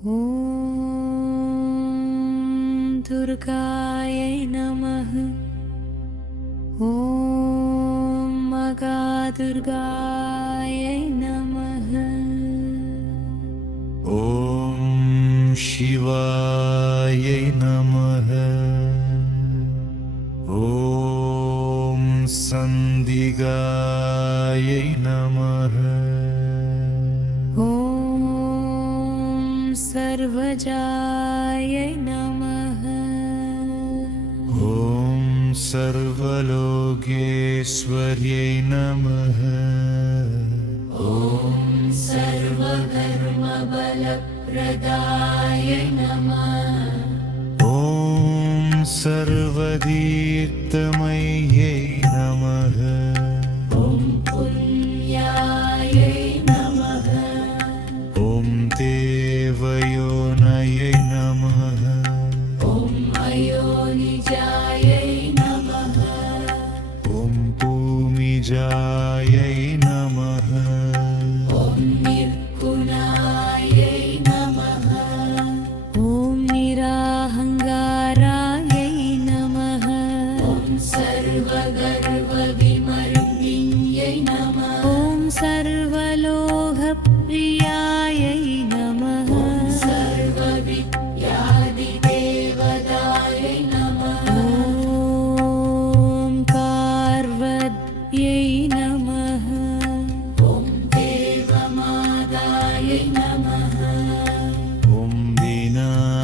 ॐ दुर्गायै नमः। ॐ मगादुर्गायै नमः। ॐ शिवायै नमः। ॐ सन्दिगायै नमः। ॐ सर्वजायै नमः। ॐ सर्वलोकेश्वर्यै नमः। ॐ सर्वधर्मबलप्रदायै नमः। ॐ सर्वतीर्थमय्यै नमः। ॐ पुण्यायै नमः। ॐ देवयोनयै नमः। ॐ अयोनिजायै नमः। ॐ भूमिजायै नमः। ॐ निर्गुणायै नमः। ॐ निराहङ्कारायै नमः। ॐ सर्वगर्वविमर्दिन्यै नमः। ॐ सर्वलोकप्रियायै नमः। ॐ सर्वविद्यादिदेवतायै नमः। ॐ पार्वत्यै नमः। ॐ देवमातायै नमः। ॐ विनायकमादायै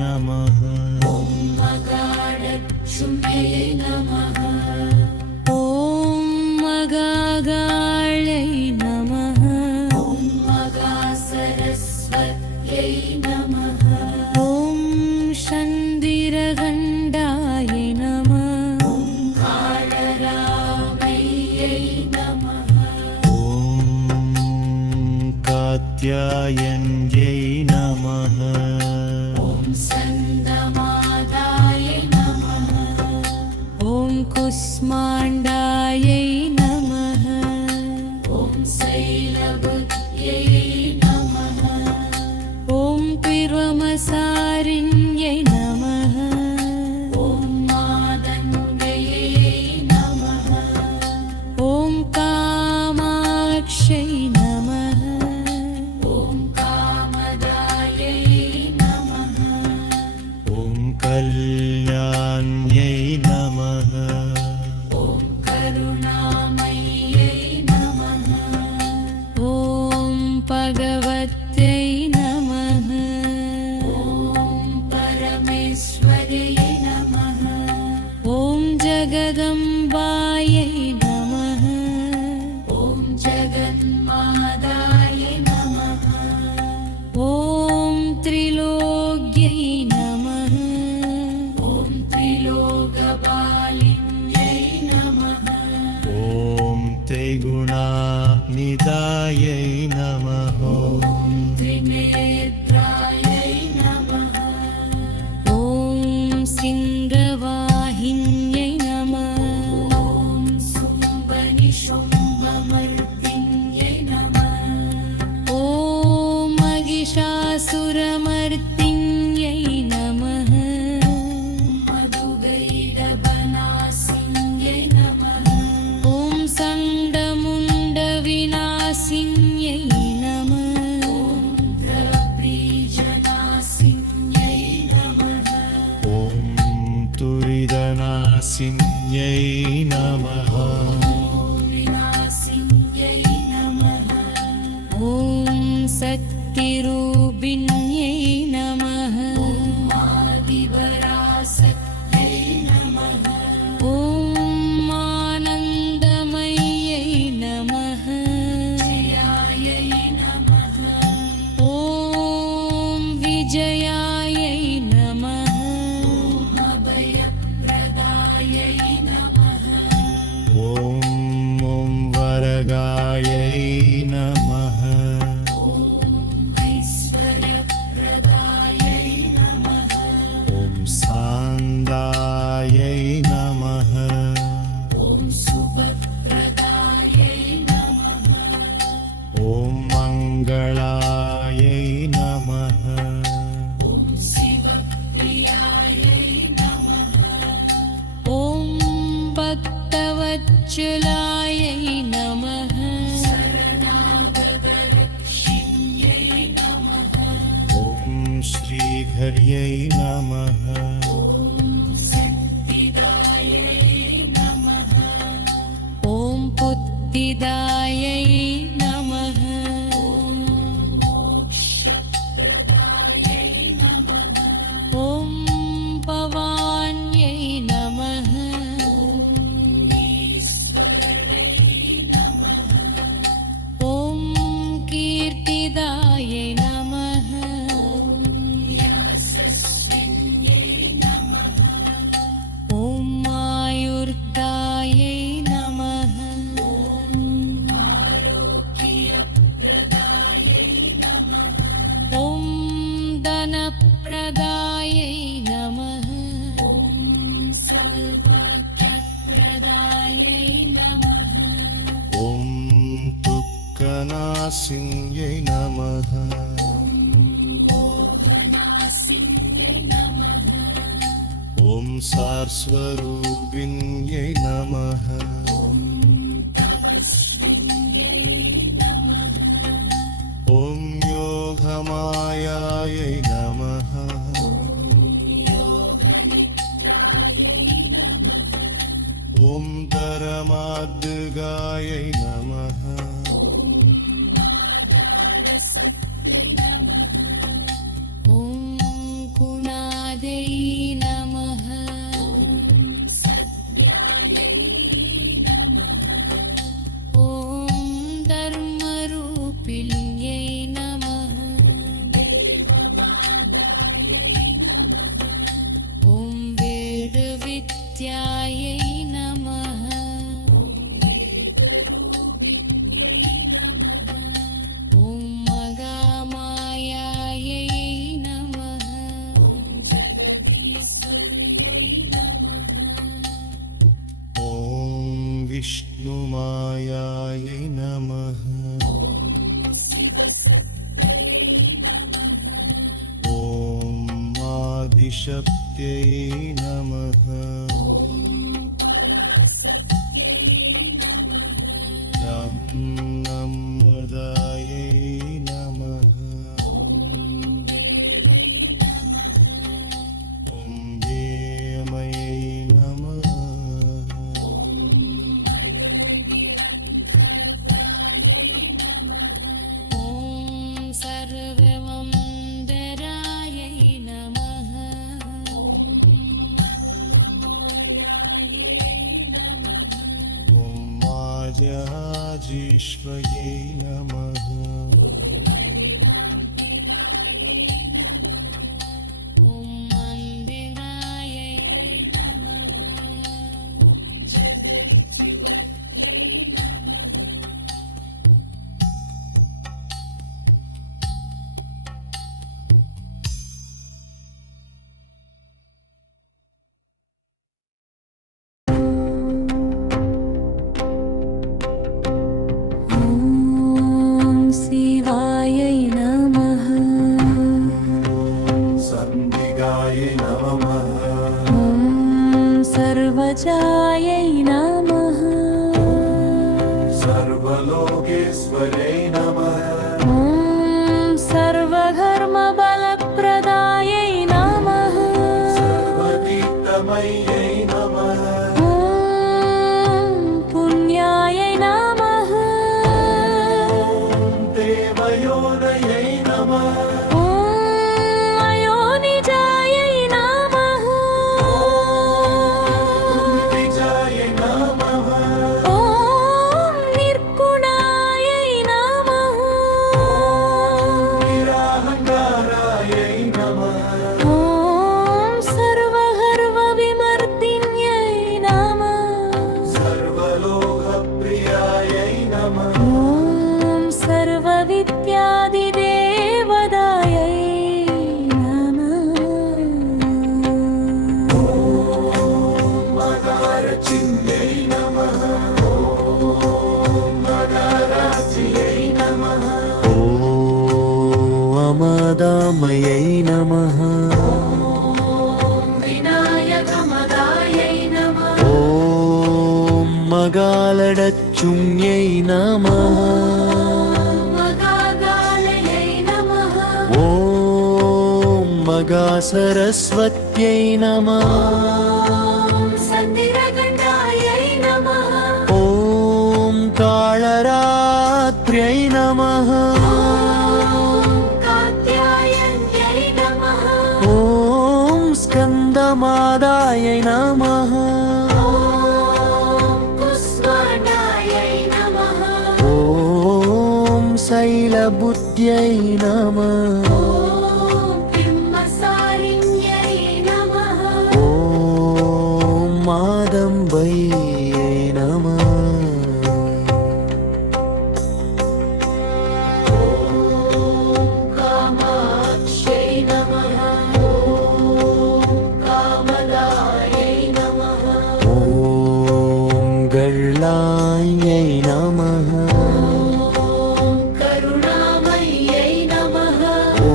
नमः। ॐ मगाढक्षुम्यै नमः। ॐ मगागाळै नमः। ॐ मगासरस्वत्यै नमः। ॐ शन्दिरगण्डायै नमः। ॐ कालरामय्यै नमः। ॐ कात्यायन्यै नमः। ॐ स्कन्दमातायै नमः। ॐ कुष्माण्डायै नमः। ॐ शैलपुत्र्यै नमः। ॐ पिर्वमसारिण्यै नमः। ॐ मादङ्गयै नमः। ॐ कामाक्ष्यै नमः। ॐ कामदायै नमः। ॐ कल्याण्यै नमः। ॐ करुणामय्यै नमः। ॐ भगवत्यै नमः। ॐ परमेश्वर्यै नमः। ॐ जगदम्बायै नमः। ॐ जगन्मातायै नमः। ॐ त्रिलोक्यै नमः। ॐ त्रिलोकपालिन्यै नमः। ॐ त्रिगुणानिधायै नमः। ॐ त्रिनेत्रायै नमः। ॐ सिंहवाहिन्यै नमः। ॐ शुम्भनिशुम्भमर्दिन्यै नमः। ॐ महिषासुरमर्दिन्यै नमः। मधुगैडवनासिन्यै नमः। ॐ सण्डमुण्डविनाशिन्यै नमः। ॐ द्रव्रीजनाशिन्यै नमः। ॐ तुरिदनाशिन्यै नमः। विनाशिन्यै नमः। ॐ शक्तिरूपिण्यै नमः। आदिवरासक्त्यै नमः। ॐ आनन्दमय्यै नमः। जयायै नमः। ॐ विजयायै नमः। ॐ अभयप्रदायै नमः। ॐ वरगायै नमः। ॐ ऐश्वर्यप्रदायै नमः। ॐ सान्दायै नमः। ॐ शुभप्रदायै नमः। ॐ मङ्गला श्रीहर्यै नमः ॐ पुत्तिदायै नमः ॐ पवान्यै नमः ॐ कीर्तिदायै नमः ॐ आयुर्दायै नमः ॐ धनप्रदायै नमः सर्वज्ञप्रदायै नमः ॐ दुःखनाशिन्यै नमः ॐ सारस्वरूपिण्यै नमः ॐ योगमायायै नमः ॐ धर्माद्गायै नमः ॐ गुणादै नमः ॐ धर्मरूपिण्यै नमः ॐ वेदविद्यायै नमः ॐ मगामायायै नमः ॐ विष्णुमायायै नमः ॐ आदिशक्त्यै नमः ॐ नमोदायै नमः ॐ वेमयै नमः ॐ सर्वमङ्गलायै नमः ॐ मायाजीश्वयै नमः ॐ मन्दिरायै नमः ॐ शिवायै नमः सन्दिगायै नमः ॐ सर्वजायै नमः सर्वलोकेश्वरै नमः ॐ सर्वधर्मबलप्रदायै नमः सर्वतीर्थमय्यै नमः ॐ पुण्यायै नमः देवयोनयै नमः ॐ अयोनिजायै नमः विजयै नमः ॐ निर्गुणायै नमः निराहङ्कारायै नमः ॐ सर्वगर्वविमर्दिन्यै नमः सर्वलोकप्रियायै नमः ॐ सर्वविद्यादिदेवतायै नमः मदारचिन्यै नमः ॐ मदाराज्यै नमः ॐ अमदामयै नमः विनायकमदायै नमः ॐ मगालडच्चुन्यै नमः मगागालयै नमः ॐ मगा सरस्वत्यै नमः ॐ सन्धिरगण्डायै नमः ॐ कालरात्र्यै नमः ॐ कात्यायन्यै नमः ॐ स्कन्दमादायै नमः ॐ कुष्माण्डायै नमः ॐ शैलबुद्ध्यै नमः ॐ ब्रह्मसारिण्यै नमः ॐ मादम्बयै नमः कामाक्ष्यै नमः ॐ कामदायै नमः ॐ गल्लायै नमः ॐ करुणामय्यै नमः ॐ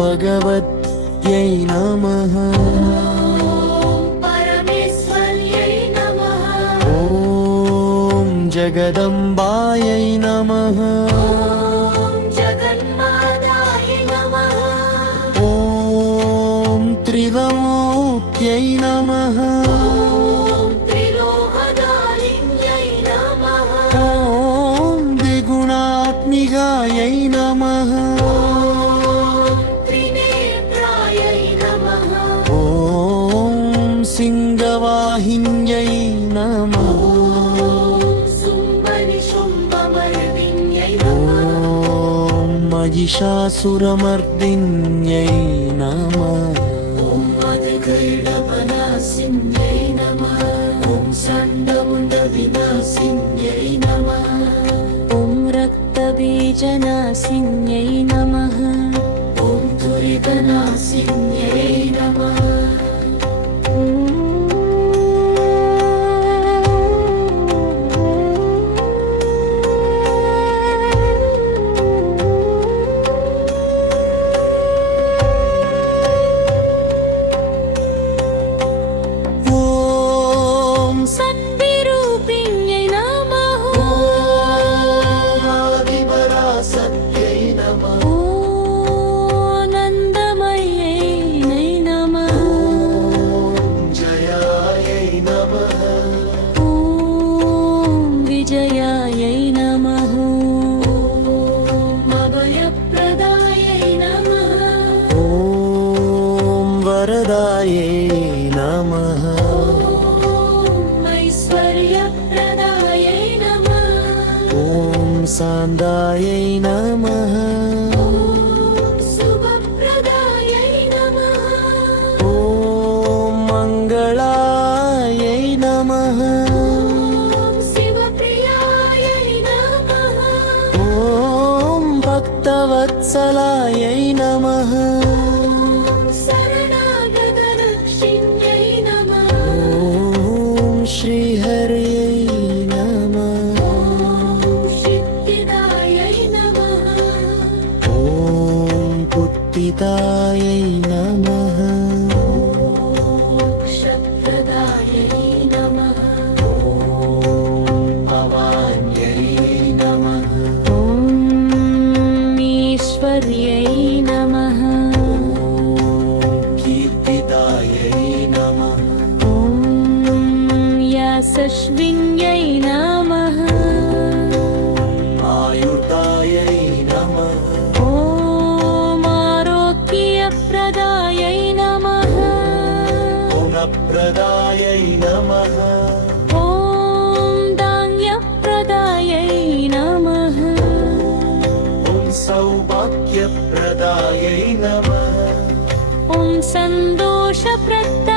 भगवत्यै नमः ॐ परमेश्वर्यै नमः ॐ जगदम्बायै नमः ॐ जगन्मातायै नमः ॐ त्रिदमूर्त्यै नमः ॐ त्रिलोहदारिण्यै नमः ॐ द्विगुणात्मिकायै नमः ॐ त्रिनेत्रायै नमः ॐ सिंहवाहिन्यै नमः ॐ शुम्भनिशुम्भमर्दिन्यै नमः ॐ महिषासुरमर्दिन्यै नमः ॐ मदगैडवनासिन्यै नमः ॐ चण्डमुण्डविनाशिन्यै नमः ॐ रक्तबीजनाशिन्यै नमः ॐ दुरितनाशिन्यै नमः ॐ सन्धिरूपिण्यै नमः आदिपराशक्त्यै नमः ॐ नन्दमय्यै नमः जयायै नमः ॐ विजयायै नमः ॐ अभयप्रदायै नमः ॐ वरदायै नमः ॐ ऐश्वर्यप्रदायै नमः ॐ सान्दायै नमः ॐ शुभप्रदायै नमः ॐ मङ्गलायै नमः ॐ शिवप्रियायै नमः ॐ भक्तवत्सलायै नमः ॐ शरणागतरक्षिण्यै नमः ॐ श्रीहर्यै नमः ॐ सिद्धिदायै नमः ॐ पुत्तिदायै नमः ॐ क्षप्रदायै नमः ॐ भवान्यै नमः ॐ ईश्वर्यै नमः कीर्तिदायै नमः ॐ यशस्विन्यै नमः आयुर्दायै नमः ॐ आरोग्यप्रदायै नमः गुणप्रदायै नमः ॐ धान्यप्रदायै नमः ॐ सौभाग्यप्रदायै नमः ॐ सन्तोषप्रदायै